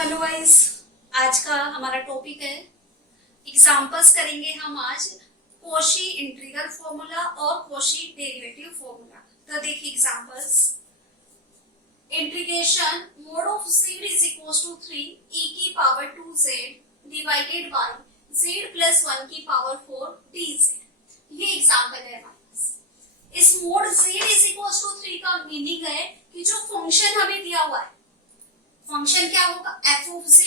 Hello guys, आज का हमारा टॉपिक है एग्जांपल्स करेंगे हम आज कॉची इंटीग्रल फॉर्मूला और कॉची डेरिवेटिव फॉर्मूला। तो देखिए examples. Integration mod of z is equal to 3 e की power 2z divided by z plus 1 की पावर 4 dz। ये एग्जांपल है हमारे पास। इस mod z is equal to 3 का मीनिंग है कि जो फंक्शन हमें दिया हुआ है, फंक्शन क्या होगा f ऑफ z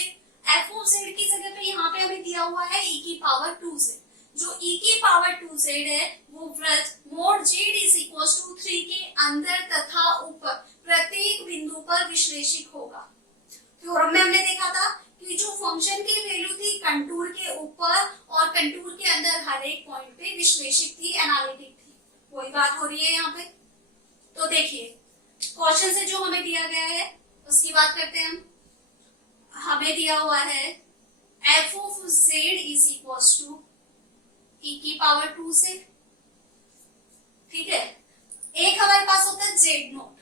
की जगह पे यहाँ पे हमें दिया हुआ है e की पावर 2z। जो e की पावर 2z है वो वृत्त mod z is equal to 3 के अंदर तथा ऊपर प्रत्येक बिंदु पर विश्लेषित होगा। थ्योरम में हमने देखा था कि जो फंक्शन की वैल्यू थी कंटूर के ऊपर और कंटूर के अंदर हर एक पॉइंट पे विश्लेषित थी, एनालिटिक थी। वही बात हो रही है यहाँ पे। तो देखिए क्वेश्चन से जो हमें दिया गया है उसकी बात करते हैं हम। हमें दिया हुआ है f of z is equal to e की पावर 2 से, ठीक है। एक हमारे पास होता है z नोट,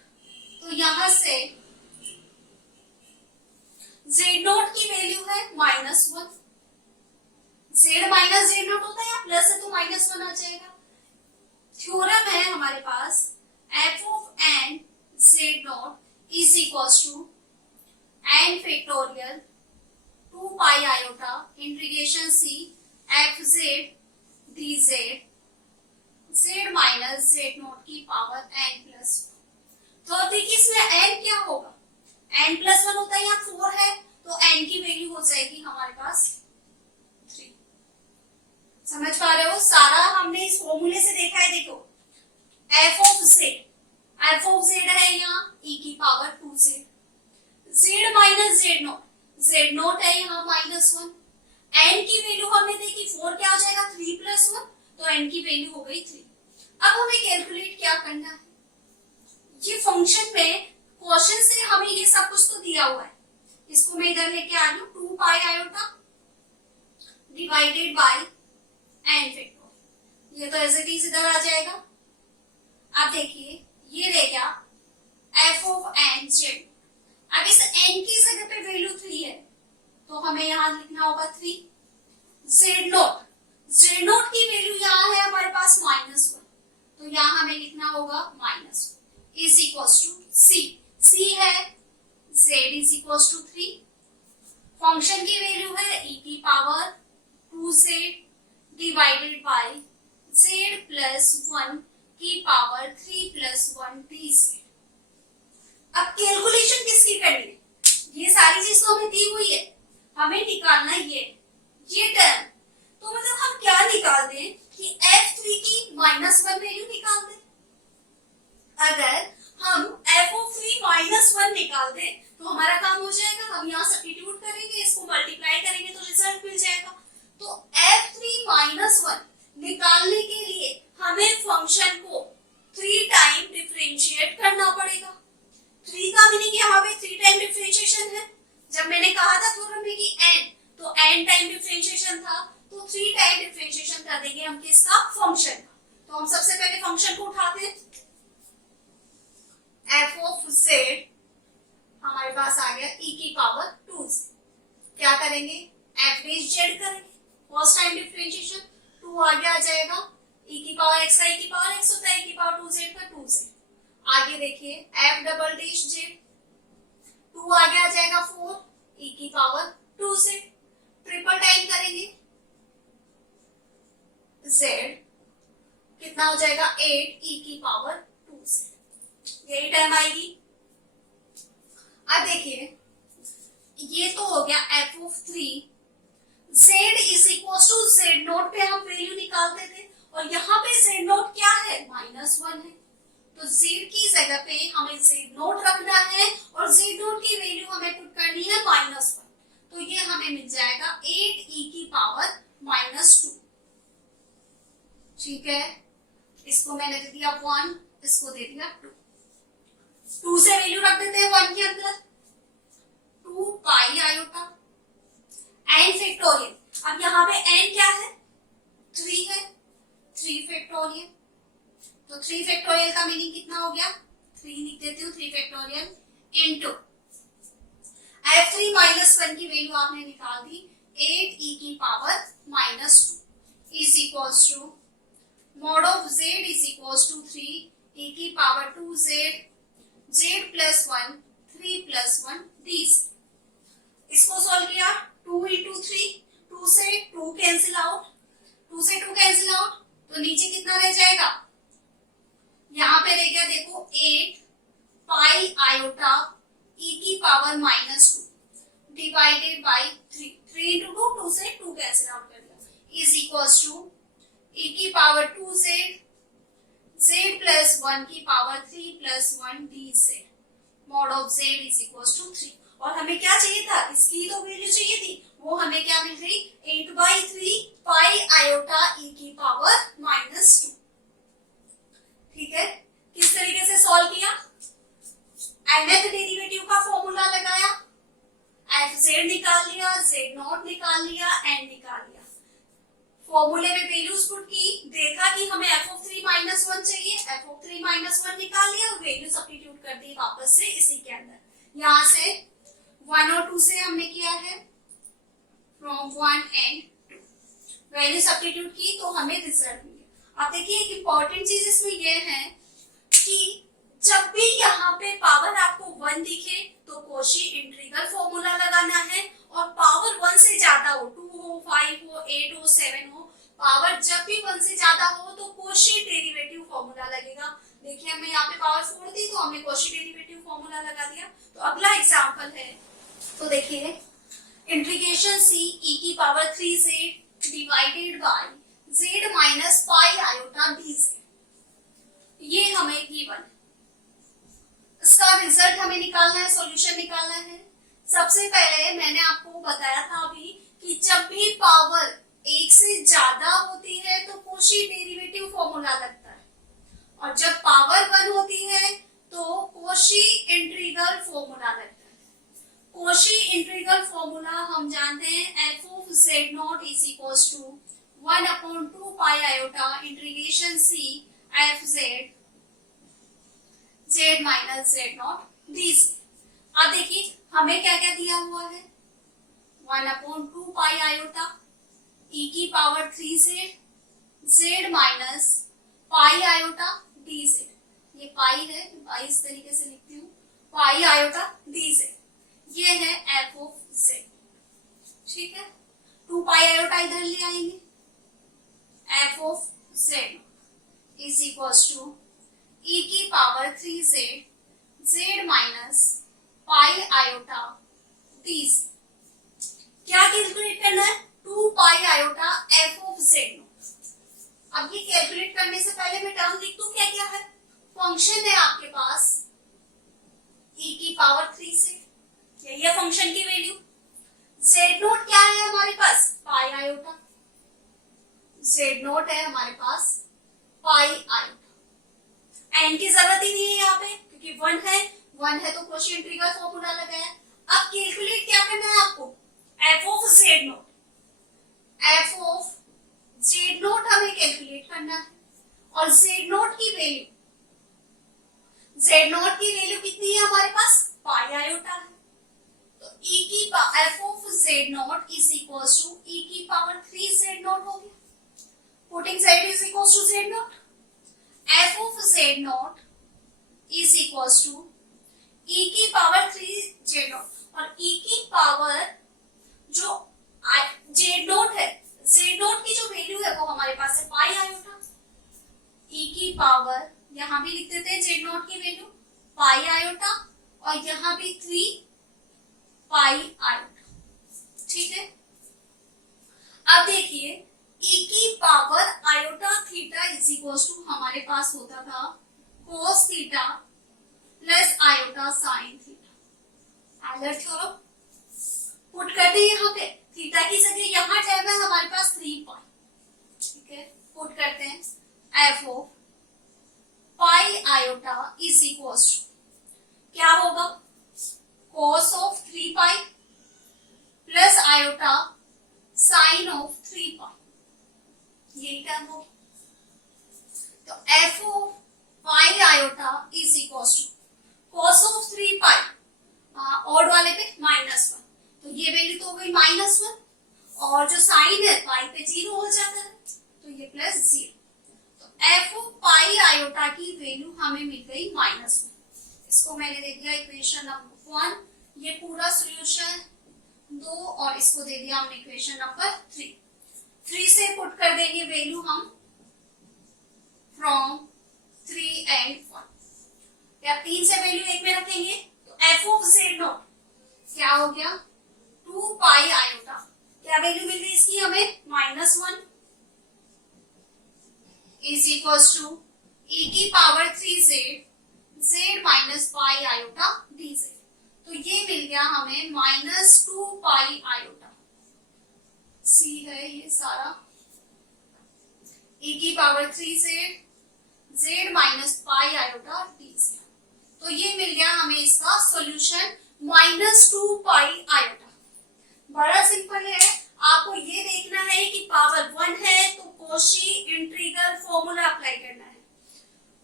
तो यहां से z नोट की वैल्यू है -1। z माइनस z नोट होता है या प्लस है तो -1 आ जाएगा। थ्योरम है हमारे पास f of n z note is equals to n factorial 2 pi iota integration c f z dz z minus z note की पावर n प्लस। तो देखिए इसमें n क्या होगा, n प्लस 1 होता है, यहाँ 4 है तो n की वैल्यू हो जाएगी हमारे पास 3। समझ पा रहे हो? सारा हमने इस फॉर्मूले से देखा है। देखो f ऑफ z है यहाँ e की पावर 2 से, z माइनस z नोट है यहाँ -1। n की वैल्यू हमने देखी 4, क्या हो जाएगा 3 प्लस 1, तो n की वैल्यू हो गई 3। अब हमें कैलकुलेट क्या करना है, ये फंक्शन में क्वेश्चन से हमें ये सब कुछ तो दिया हुआ है, इसको मैं इधर लेके आ रही हूँ 2 पाई iota divided by n factor. ये तो एज इट इज इधर आ जाएगा। अब देखिए ये रह गया f ऑफ n z। अब इस n की जगह पे वैल्यू 3 है तो हमें यहाँ लिखना होगा 3। z नोट की वैल्यू यहाँ है हमारे पास -1, तो यहाँ हमें लिखना होगा -1 इज इक्वल टू c है z is equal to 3। Function की वैल्यू है e की power 2z divided by z plus 1 की पावर 3 प्लस 1 dz। अब कैलकुलेशन किसकी करनी है, ये सारी चीज तो हमें दी हुई है, हमें निकालना ये टर्म। तो मतलब हम क्या निकाल दें कि f3 की -1 वैल्यू निकाल दें। अगर हम f3 -1 निकाल दें तो हमारा काम हो जाएगा। हम यहाँ सब्स्टिट्यूट करेंगे, इसको मल्टीप्लाई करेंगे तो रिजल्ट मिल जाएगा। तो f3 -1 निकालने के लिए हमें फंक्शन को 3 टाइम डिफरेंशिएट करना पड़ेगा। 3 का मीनिंग यहाँ पे 3 टाइम डिफरेंशिएशन है। जब मैंने कहा था थ्योरम में कि n, तो n टाइम डिफरेंशिएशन था, तो 3 टाइम डिफरेंशिएशन कर देंगे हम किसका, फंक्शन का। तो हम सबसे पहले फंक्शन को उठाते हैं। f ऑफ z हमारे पास आ गया e की पावर 2 से। क्या करेंगे, f रेज z करेंगे, फर्स्ट टाइम डिफरेंशिएशन 2 आगे आ जाएगा, e की पावर x का e की पावर x होता है, e की पावर 2z का 2z। आगे देखिए f डबल डैश z, 2 आगे आ जाएगा 4, e की पावर 2z। ट्रिपल टाइम करेंगे z, कितना हो जाएगा 8 e की पावर 2z, यही टाइम आएगी। अब देखिए ये तो हो गया f of 3। z is equal to z naught पे हम वैल्यू निकालते थे और यहाँ पे z नोट क्या है, -1 है, तो z की जगह पे हमें z नोट रखना है और z नोट की वैल्यू हमें पुट करनी है -1, तो ये हमें मिल जाएगा 8 e की पावर -2। ठीक है, इसको मैंने दे दिया 1, इसको दे दिया 2 से वैल्यू रख देते हैं 1 के अंदर 2 पाई आयोटा n फैक्टोरियल। अब यहाँ पे n क्या है, 3 है, 3 फैक्टोरियल। तो 3 फैक्टोरियल का मीनिंग कितना हो गया, 3 लिख देती हूँ, 3 फैक्टोरियल इनटू f3 माइनस 1 की वैल्यू आपने निकाल दी 8e की power minus 2 is equals to mod of z is equals to 3 e की power 2z z plus 1 3 plus 1 d। इसको सॉल्व किया 2 इंटू 3, 2 से 2 कैंसिल आउट, 2 से 2 कैंसिल आउट, तो नीचे कितना रह जाएगा, यहाँ पे रह गया देखो 8 पाई आयोटा e की power minus 2 divided by 3, 3 into 2, 2 से 2 कैंसिल आउट कर दिया इज इक्वल्स टू e की पावर 2z z प्लस 1 की power 3 plus 1 dz mod of z is equals to 3। और हमें क्या चाहिए था, इसकी तो वैल्यू चाहिए थी, वो हमें क्या मिल गई 8/3 पाई आयोटा e की पावर माइनस 2। ठीक है, किस तरीके से सॉल्व किया, nth डेरिवेटिव का फॉर्मूला लगाया, fz निकाल लिया, z0 निकाल लिया, n निकाल लिया, फॉर्मूले में वैल्यूज पुट की, देखा कि हमें f(3 - 1) चाहिए, f(3 - 1) निकाल लिया और वैल्यू सब्स्टिट्यूट कर दी वापस से इसी के अंदर। यहाँ से 1 और 2 से हमने किया है फ्रॉम 1 and 2, वैल्यू सब्स्टिट्यूट की तो हमें रिजल्ट मिला। अब देखिए एक इंपॉर्टेंट चीज इसमें यह है कि जब भी यहाँ पे पावर आपको 1 दिखे तो कोशी इंटीग्रल फॉर्मूला लगाना है, और पावर 1 से ज्यादा हो, 2 हो, 5 हो, 8 हो, 7 हो, पावर जब भी 1 से ज्यादा हो तो कोशी डेरिवेटिव फॉर्मूला लगेगा। देखिए हमें यहाँ पे पावर 4 दी तो हमने कोशी डेरिवेटिव फॉर्मूला लगा दिया। तो अगला एग्जांपल है, तो देखिए इंटीग्रेशन c e की power 3z divided by z minus pi iota dz, ये हमें गिवन, इसका रिजल्ट हमें निकालना है, सॉल्यूशन निकालना है। सबसे पहले मैंने आपको बताया था अभी कि जब भी पावर 1 से ज्यादा होती है तो कोशी डेरिवेटिव फॉर्मूला लगता है, और जब पावर 1 होती है तो कोशी इंटीग्रल फॉर्मूला लगता है। कोशी इंटीग्रल फॉर्मूला हम जानते हैं f of z0 is equals to 1/2 pi iota integration c f z minus z0 dz। अब देखिए हमें क्या क्या दिया हुआ है, 1/2 पाई आयोटा e की power 3z z minus pi iota dz, ये पाई है, पाई इस तरीके से लिखती हूँ, पाई आयोटा dz, ये है f of z। ठीक है, 2 पाई आयोटा इधर ले आएंगे, f of z is equals to e की power 3z z minus pi iota dz। क्या कैलकुलेट करना है, 2 पाई आयोटा f of z0। अब ये कैलकुलेट करने से पहले मैं टर्म लिख दूं, क्या क्या है, फंक्शन है आपके पास e की पावर 3 से, यही है फंक्शन की वैल्यू। z0 क्या है हमारे पास, पाई आयोटा, z0 है हमारे पास पाई आयोटा, n की जरूरत ही नहीं है यहाँ पे क्योंकि 1 है तो कोशी इंटीग्रल फॉर्मूला लगाया। अब कैलकुलेट क्या करना है आपको, f of z0, f of z0 हमें कैलकुलेट करना है, और z0 की वैल्यू, z0 की वैल्यू कितनी है हमारे पास, पाई आयोटा है, तो e की f of z0 is equals to e की पावर 3 z0 हो गया, putting z is equals to z0, f of z0 is equals to e की पावर 3 z0, और e की पावर जो z0 है, z0 की जो वैल्यू है वो हमारे पास है पाई आयोटा, e की पावर यहाँ भी लिख देते हैं z0 की वैल्यू पाई आयोटा, और यहाँ भी 3 पाई आयोटा। ठीक है, अब देखिए e की power iota theta is equals to हमारे पास होता था cos theta plus iota sine theta, Euler theorem put करते हैं यहाँ पे, थीटा की जगह यहाँ टर्म है हमारे पास 3 पाई। ठीक है, पुट करते हैं f of pi iota is equals to क्या होगा, cos of 3 pi plus iota sine of 3 pi, यही टर्म होगी। तो f of pi iota is equals to cos of 3 pi odd वाले पे -1, तो ये वैल्यू तो हो गई -1, और जो साइन है पाई पे 0 हो जाता है, तो ये +0। तो एफ ऑफ पाई आयोटा की वैल्यू हमें मिल गई -1। इसको मैंने दे दिया इक्वेशन नंबर 1, ये पूरा सॉल्यूशन 2, और इसको दे दिया हमने इक्वेशन नंबर 3 से पुट कर देंगे वैल्यू हम फ्रॉम 3 एंड 1, या 3 से वैल्यू 1 में रखेंगे, तो एफ ऑफ जेड नॉट क्या हो गया 2 पाई आयोटा, क्या वैल्यू मिल रही इसकी हमें -1 इज इक्वल्स टू e की power 3z z minus pi iota dz, तो ये मिल गया हमें -2 पाई आयोटा, c है ये सारा, e की power 3z z minus pi iota dz, तो ये मिल गया हमें इसका सॉल्यूशन -2 पाई आयोटा। बड़ा सिंपल है, आपको ये देखना है कि पावर 1 है तो कॉची इंटीग्रल फॉर्मूला अप्लाई करना है,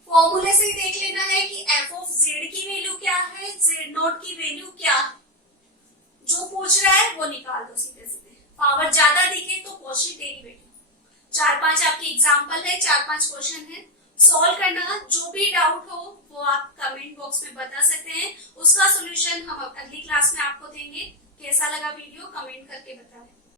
फॉर्मूले से ही देख लेना है कि एफ ऑफ जेड की वैल्यू क्या है, जेड नॉट की वैल्यू क्या है, जो पूछ रहा है वो निकाल दो सीधे सीधे। पावर ज्यादा दिखे तो कॉची डेरिवेटिव, 4-5 आपकी एग्जांपल है, 4-5 क्वेश्चन है, सॉल्व करना। जो भी डाउट हो वो आप कमेंट बॉक्स में बता सकते हैं, उसका सॉल्यूशन हम अगली क्लास में आपको देंगे। कैसा लगा वीडियो कमेंट करके बताएं।